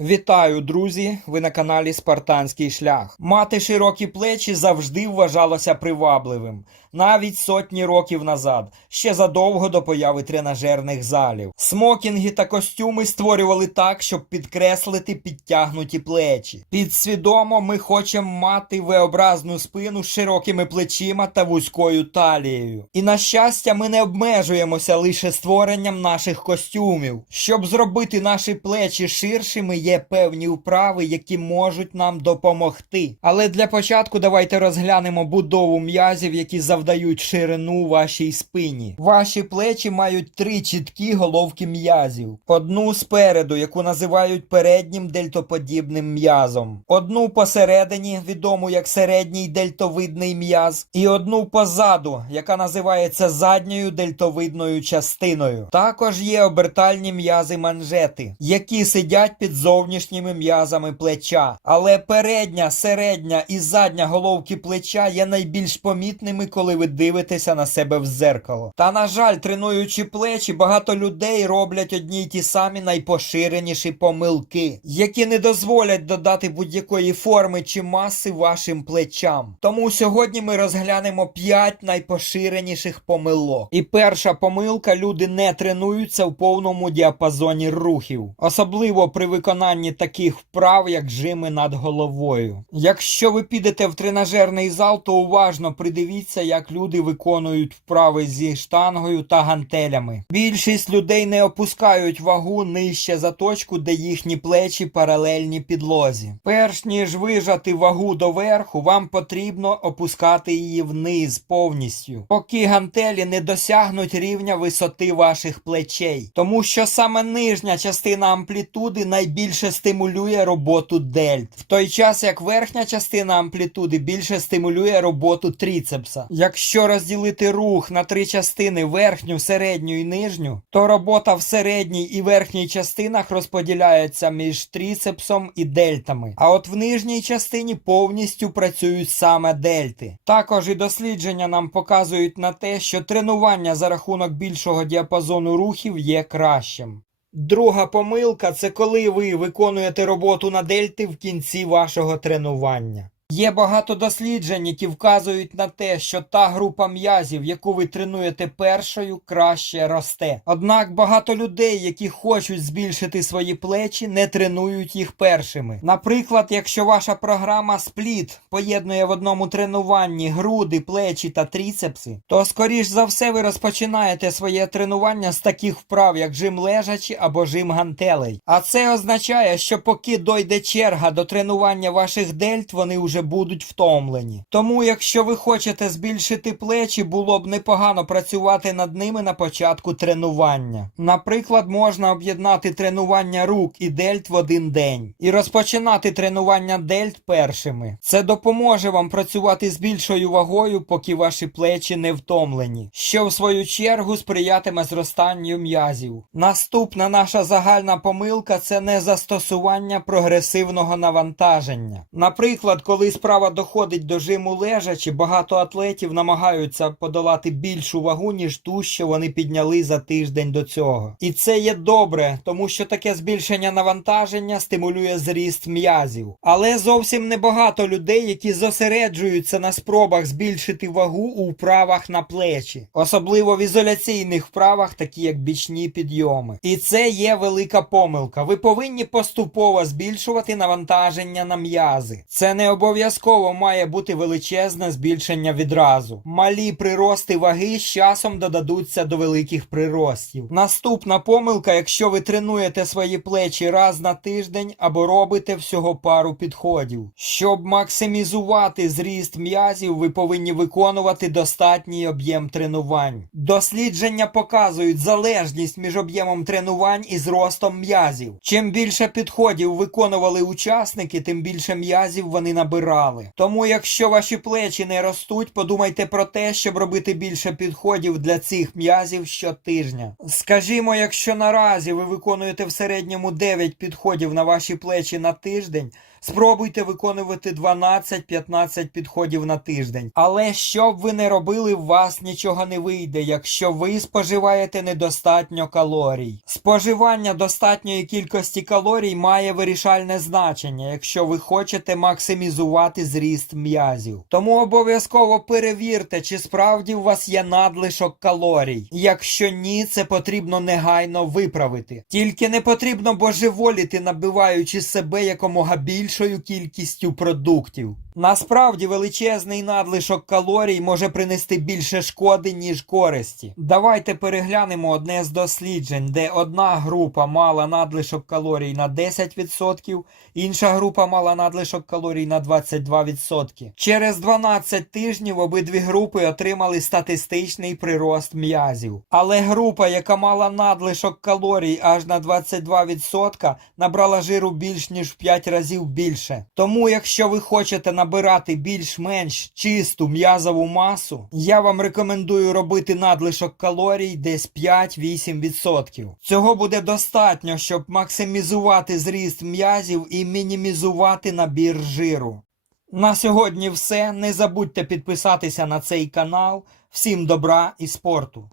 Вітаю, друзі! Ви на каналі Спартанський шлях. Мати широкі плечі завжди вважалося привабливим, навіть сотні років назад, ще задовго до появи тренажерних залів. Смокінги та костюми створювали так, щоб підкреслити підтягнуті плечі. Підсвідомо ми хочемо мати V-образну спину з широкими плечима та вузькою талією. І на щастя, ми не обмежуємося лише створенням наших костюмів. Щоб зробити наші плечі ширшими, є певні вправи, які можуть нам допомогти. Але для початку давайте розглянемо будову м'язів, які завдають ширину вашій спині. Ваші плечі мають три чіткі головки м'язів: одну спереду, яку називають переднім дельтоподібним м'язом, одну посередині, відому як середній дельтовидний м'яз, і одну позаду, яка називається задньою дельтовидною частиною. Також є обертальні м'язи манжети, які сидять під зовнішніми м'язами плеча. Але передня, середня і задня головки плеча є найбільш помітними, коли ви дивитеся на себе в зеркало. Та на жаль, тренуючи плечі, багато людей роблять одні й ті самі найпоширеніші помилки, які не дозволять додати будь-якої форми чи маси вашим плечам. Тому сьогодні ми розглянемо 5 найпоширеніших помилок. І перша помилка: люди не тренуються в повному діапазоні рухів, особливо при виконанні таких вправ, як жими над головою. Якщо ви підете в тренажерний зал, то уважно придивіться, як люди виконують вправи зі штангою та гантелями. Більшість людей не опускають вагу нижче за точку, де їхні плечі паралельні підлозі. Перш ніж вижати вагу доверху, вам потрібно опускати її вниз повністю, поки гантелі не досягнуть рівня висоти ваших плечей, тому що саме нижня частина амплітуди найбільше стимулює роботу дельт, в той час як верхня частина амплітуди більше стимулює роботу тріцепса. Якщо розділити рух на три частини верхню, середню і нижню, то робота в середній і верхній частинах розподіляється між тріцепсом і дельтами. А от в нижній частині повністю працюють саме дельти. Також і дослідження нам показують на те, що тренування за рахунок більшого діапазону рухів є кращим. Друга помилка це коли ви виконуєте роботу на дельти в кінці вашого тренування. Є багато досліджень, які вказують на те, що та група м'язів, яку ви тренуєте першою, краще росте. Однак багато людей, які хочуть збільшити свої плечі, не тренують їх першими. Наприклад, якщо ваша програма спліт поєднує в одному тренуванні груди, плечі та тріцепси, то скоріш за все ви розпочинаєте своє тренування з таких вправ, як жим лежачі або жим гантелей. А це означає, що поки дойде черга до тренування ваших дельт, вони вже будуть втомлені. Тому, якщо ви хочете збільшити плечі, було б непогано працювати над ними на початку тренування. Наприклад, можна об'єднати тренування рук і дельт в один день і розпочинати тренування дельт першими. Це допоможе вам працювати з більшою вагою, поки ваші плечі не втомлені, що в свою чергу сприятиме зростанню м'язів. Наступна наша загальна помилка це не застосування прогресивного навантаження. Наприклад, коли справа доходить до жиму лежачі, багато атлетів намагаються подолати більшу вагу, ніж ту, що вони підняли за тиждень до цього. І це є добре, тому що таке збільшення навантаження стимулює зріст м'язів. Але зовсім небагато людей, які зосереджуються на спробах збільшити вагу у вправах на плечі, особливо в ізоляційних вправах, такі як бічні підйоми. І це є велика помилка. Ви повинні поступово збільшувати навантаження на м'язи. Це не обов'язково має бути величезне збільшення відразу. Малі прирости ваги з часом додадуться до великих приростів. Наступна помилка, якщо ви тренуєте свої плечі раз на тиждень або робите всього пару підходів. Щоб максимізувати зріст м'язів, ви повинні виконувати достатній об'єм тренувань. Дослідження показують залежність між об'ємом тренувань і зростом м'язів. Чим більше підходів виконували учасники, тим більше м'язів вони набирали. Тому, якщо ваші плечі не ростуть, подумайте про те, щоб робити більше підходів для цих м'язів щотижня. Скажімо, якщо наразі ви виконуєте в середньому 9 підходів на ваші плечі на тиждень, Спробуйте виконувати 12-15 підходів на тиждень. Але що б ви не робили, в вас нічого не вийде, якщо ви споживаєте недостатньо калорій. Споживання достатньої кількості калорій має вирішальне значення, якщо ви хочете максимізувати зріст м'язів. Тому обов'язково перевірте, чи справді у вас є надлишок калорій. Якщо ні, це потрібно негайно виправити. Тільки не потрібно божеволіти, набиваючи себе якомога більшою кількістю продуктів. Насправді величезний надлишок калорій може принести більше шкоди, ніж користі. Давайте переглянемо одне з досліджень, де одна група мала надлишок калорій на 10%, інша група мала надлишок калорій на 22%. Через 12 тижнів обидві групи отримали статистичний прирост м'язів. Але група, яка мала надлишок калорій аж на 22%, набрала жиру більш ніж в 5 разів більше. Тому, якщо ви хочете набирати більш-менш чисту м'язову масу, я вам рекомендую робити надлишок калорій десь 5-8%. Цього буде достатньо, щоб максимізувати зріст м'язів і мінімізувати набір жиру. На сьогодні все. Не забудьте підписатися на цей канал. Всім добра і спорту!